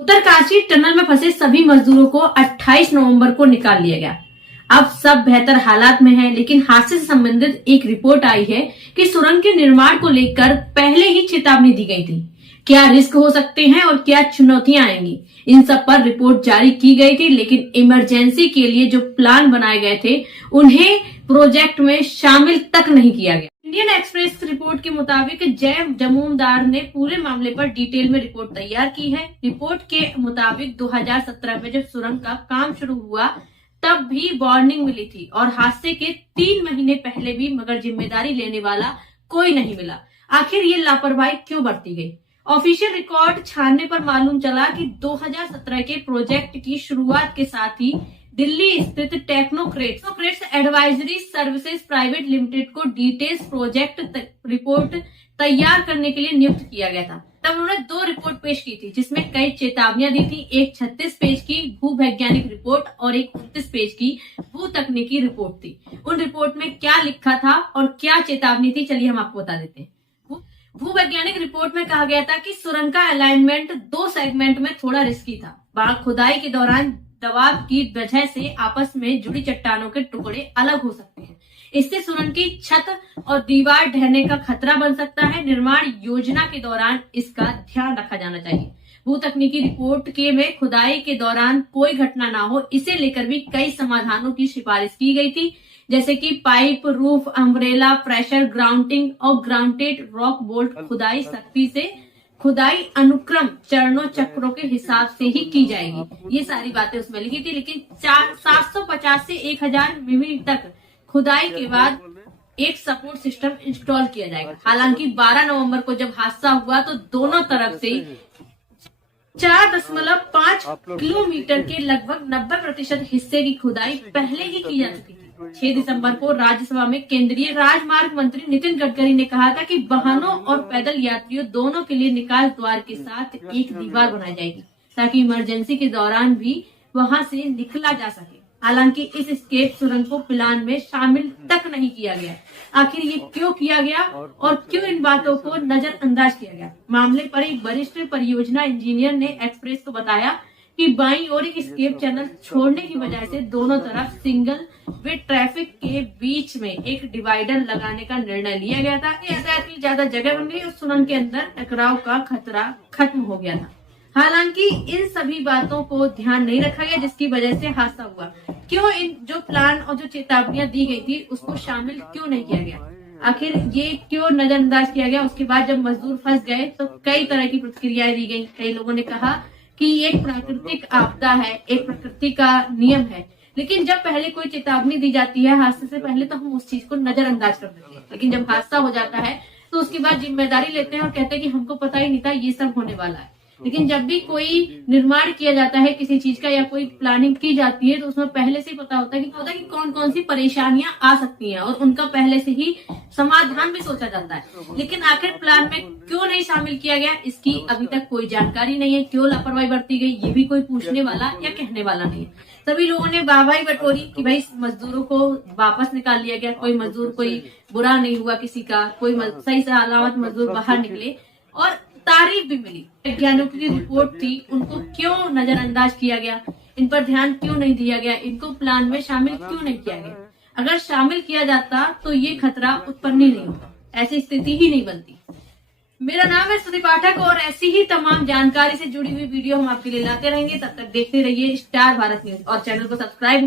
Uttarkashi tunnel में फंसे सभी मजदूरों को 28 नवंबर को निकाल लिया गया। अब सब बेहतर हालात में हैं, लेकिन हादसे से संबंधित एक रिपोर्ट आई है कि सुरंग के निर्माण को लेकर पहले ही चेतावनी दी गई थी। क्या रिस्क हो सकते हैं और क्या चुनौतियां आएंगी, इन सब पर रिपोर्ट जारी की गई थी, लेकिन इमरजेंसी के लिए जो प्लान बनाए गए थे उन्हें प्रोजेक्ट में शामिल तक नहीं किया गया। इंडियन एक्सप्रेस रिपोर्ट के मुताबिक जय जमूमदार ने पूरे मामले पर डिटेल में रिपोर्ट तैयार की है। रिपोर्ट के मुताबिक 2017 में जब सुरंग का काम शुरू हुआ तब भी वार्निंग मिली थी और हादसे के 3 महीने पहले भी, मगर जिम्मेदारी लेने वाला कोई नहीं मिला। आखिर ये लापरवाही क्यों बरती गई? ऑफिशियल रिकॉर्ड छानने पर मालूम चला कि 2017 के प्रोजेक्ट की शुरुआत के साथ ही दिल्ली स्थित technocrats advisory services private limited को डिटेल्स प्रोजेक्ट रिपोर्ट तैयार करने के लिए नियुक्त किया गया था। तब उन्होंने 2 रिपोर्ट पेश की थी, जिसमें कई चेतावनियां दी थी। एक 36 पेज की भूवैज्ञानिक रिपोर्ट और एक 29 पेज की भू तकनीकी रिपोर्ट थी। उन रिपोर्ट में क्या लिखा था और क्या चेतावनी थी, चलिए हम आपको बता देते हैं। भूवैज्ञानिक रिपोर्ट में कहा गया था कि सुरंग का अलाइनमेंट 2 सेगमेंट में थोड़ा रिस्की था। वहां खुदाई के दौरान दबाव की वजह से आपस में जुड़ी चट्टानों के टुकड़े अलग हो सकते हैं। इससे सुरंग की छत और दीवार ढहने का खतरा बन सकता है। निर्माण योजना के दौरान इसका ध्यान रखा जाना चाहिए। भू तकनीकी रिपोर्ट के में खुदाई के दौरान कोई घटना ना हो, इसे लेकर भी कई समाधानों की सिफारिश की गई थी, जैसे कि pipe, roof, umbrella, pressure grounding और ग्राउंडेड रॉक बोल्ट खुदाई सख्ती से खुदाई अनुक्रम चरणों चक्रों के हिसाब से ही की जाएगी। ये सारी बातें उसमें लिखी थी। लेकिन 750 से 1000 मिमी तक खुदाई के बाद एक सपोर्ट सिस्टम इंस्टॉल किया जाएगा। हालांकि 12 नवंबर को जब हादसा हुआ तो दोनों तरफ से 4.5 किलोमीटर के लगभग 90% हिस्से की खुदाई पहले ही की जा चुकी थी। 6 दिसंबर को राज्यसभा में केंद्रीय राजमार्ग मंत्री नितिन गडकरी ने कहा था कि वाहनों और पैदल यात्रियों दोनों के लिए निकास द्वार के साथ एक दीवार बनाई जाएगी, ताकि इमरजेंसी के दौरान भी वहां से निकला जा सके। हालांकि इस एस्केप सुरंग को प्लान में शामिल तक नहीं किया गया। आखिर ये क्यों किया गया और क्यों इन बातों को नजरअंदाज किया गया? मामले पर एक वरिष्ठ परियोजना इंजीनियर ने एक्सप्रेस को बताया कि बाईं ओर एक एस्केप चैनल छोड़ने की वजह से दोनों तरफ सिंगल वे ट्रैफिक के बीच में एक डिवाइडर लगाने का निर्णय लिया गया था। यातायात की ज्यादा जगह बन गई और सुरंग के अंदर टकराव का खतरा खत्म हो गया था। हालांकि इन सभी बातों को ध्यान नहीं रखा गया, जिसकी वजह से हादसा हुआ। क्यों इन जो प्लान और जो चेतावनियां दी गई थी उसको शामिल क्यों नहीं किया गया? आखिर ये क्यों नजरअंदाज किया गया? उसके बाद जब मजदूर फंस गए तो कई तरह की प्रतिक्रियाएं दी गई। कई लोगों ने कहा कि ये एक प्राकृतिक आपदा है, एक प्रकृति का नियम है। लेकिन जब पहले कोई चेतावनी दी जाती है हादसे से पहले, तो हम उस चीज को नजरअंदाज कर देते हैं। लेकिन जब हादसा हो जाता है तो उसके बाद जिम्मेदारी लेते हैं और कहते हैं कि हमको पता ही नहीं था ये सब होने वाला है। लेकिन जब भी कोई निर्माण किया जाता है किसी चीज का या कोई प्लानिंग की जाती है तो उसमें पहले से पता होता है कि कौन कौन सी परेशानियां आ सकती हैं और उनका पहले से ही समाधान भी सोचा जाता है। लेकिन आखिर प्लान में क्यों नहीं शामिल किया गया, इसकी अभी तक कोई जानकारी नहीं है। क्यों लापरवाही बरती गई, ये भी कोई पूछने वाला या कहने वाला नहीं है। सभी लोगों ने वाहवाही बटोरी कि भाई मजदूरों को वापस निकाल लिया गया, कोई मजदूर कोई बुरा नहीं हुआ किसी का, कोई सही सलामत मजदूर बाहर निकले और तारीफ भी मिली। वैज्ञानिकों की रिपोर्ट थी, उनको क्यों नजरअंदाज किया गया, इन पर ध्यान क्यों नहीं दिया गया, इनको प्लान में शामिल क्यों नहीं किया गया? अगर शामिल किया जाता तो ये खतरा उत्पन्न ही नहीं होता, ऐसी स्थिति ही नहीं बनती। मेरा नाम है स्तुति पाठक और ऐसी ही तमाम जानकारी से जुड़ी हुई वीडियो हम आपके लिए लाते रहेंगे। तब तक देखते रहिए स्टार भारत न्यूज और चैनल को सब्सक्राइब